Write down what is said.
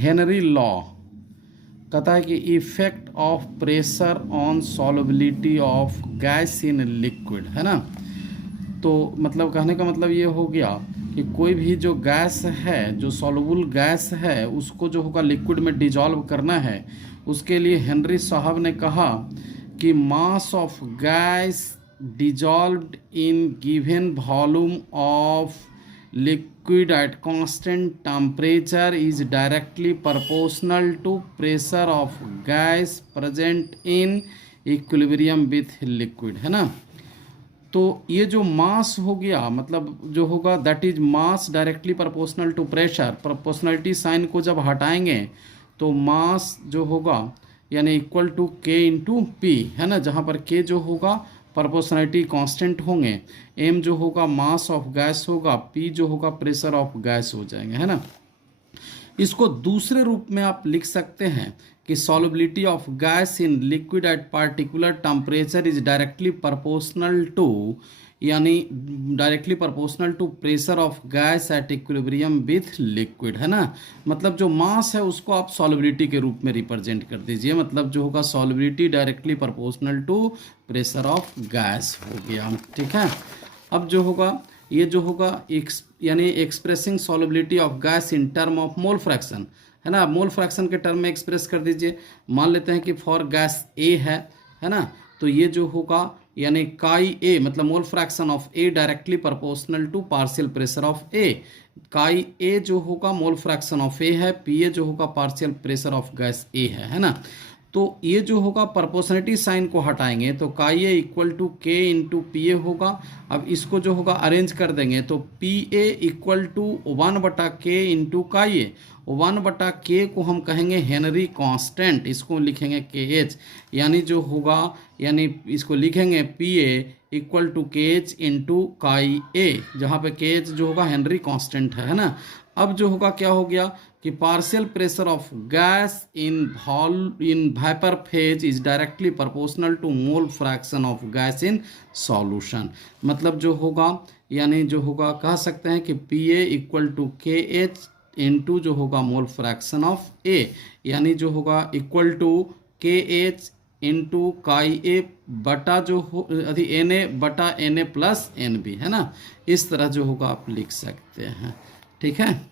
Henry law कहता है कि effect of pressure on solubility of gas in liquid, है ना। तो मतलब कहने का मतलब ये हो गया कि कोई भी जो गैस है, जो सॉल्युबल गैस है, उसको जो होगा लिक्विड में डिजॉल्व करना है, उसके लिए हेनरी साहब ने कहा कि mass of gas dissolved in given volume of liquid at constant temperature is directly proportional to pressure of gas present in equilibrium with liquid, है ना। तो ये जो मास हो गया, मतलब जो होगा that is mass directly proportional to pressure. Proportionality sign को जब हटाएंगे तो मास जो होगा यानी equal to K into P, है ना, जहाँ पर के जो होगा प्रोपोर्शनलिटी कांस्टेंट होंगे, एम जो होगा मास ऑफ गैस होगा, पी जो होगा प्रेशर ऑफ गैस हो जाएंगे, है ना। इसको दूसरे रूप में आप लिख सकते हैं कि solubility of gas in liquid at particular temperature is directly proportional to, यानी directly proportional to pressure of gas at equilibrium with liquid, है ना। मतलब जो मास है उसको आप सॉल्युबिलिटी के रूप में रिप्रेजेंट कर दीजिए, मतलब जो होगा solubility directly proportional to pressure of gas हो गया, ठीक है। अब जो होगा ये जो होगा यानी expressing solubility of gas in term of mole fraction, है ना। मोल फ्रैक्शन के टर्म में एक्सप्रेस कर दीजिए। मान लेते हैं कि फॉर गैस ए है ना, तो ये जो होगा यानी काई ए, मतलब mole fraction of A directly proportional to partial pressure of A. Chi A जो होगा मोल फ्रैक्शन ऑफ ए है, पी ए जो होगा पार्शियल प्रेशर ऑफ गैस ए है ना। तो ये जो होगा प्रोपोर्शनलिटी साइन को हटाएंगे तो chi A equal to K into P A होगा। अब इसको जो होगा अरेंज कर देंगे तो P A equal to 1/k into chi A. 1/k को हम कहेंगे हेनरी कांस्टेंट, इसको लिखेंगे के एच, यानी जो होगा यानी इसको लिखेंगे P A equal to K H into chi ए, जहाँ पे के एच जो होगा हेनरी कांस्टेंट है ना। अब जो होगा क्या हो गया कि partial pressure of gas in vapour phase is directly proportional to mole fraction of gas in solution. मतलब जो होगा यानी जो होगा कह सकते हैं कि P A equal to K H into जो होगा मोल फ्रैक्शन ऑफ ए, यानी जो होगा equal to K H into chi A बटा जो हो एन ए बटा N A plus N B, है ना। इस तरह जो होगा आप लिख सकते हैं, ठीक है।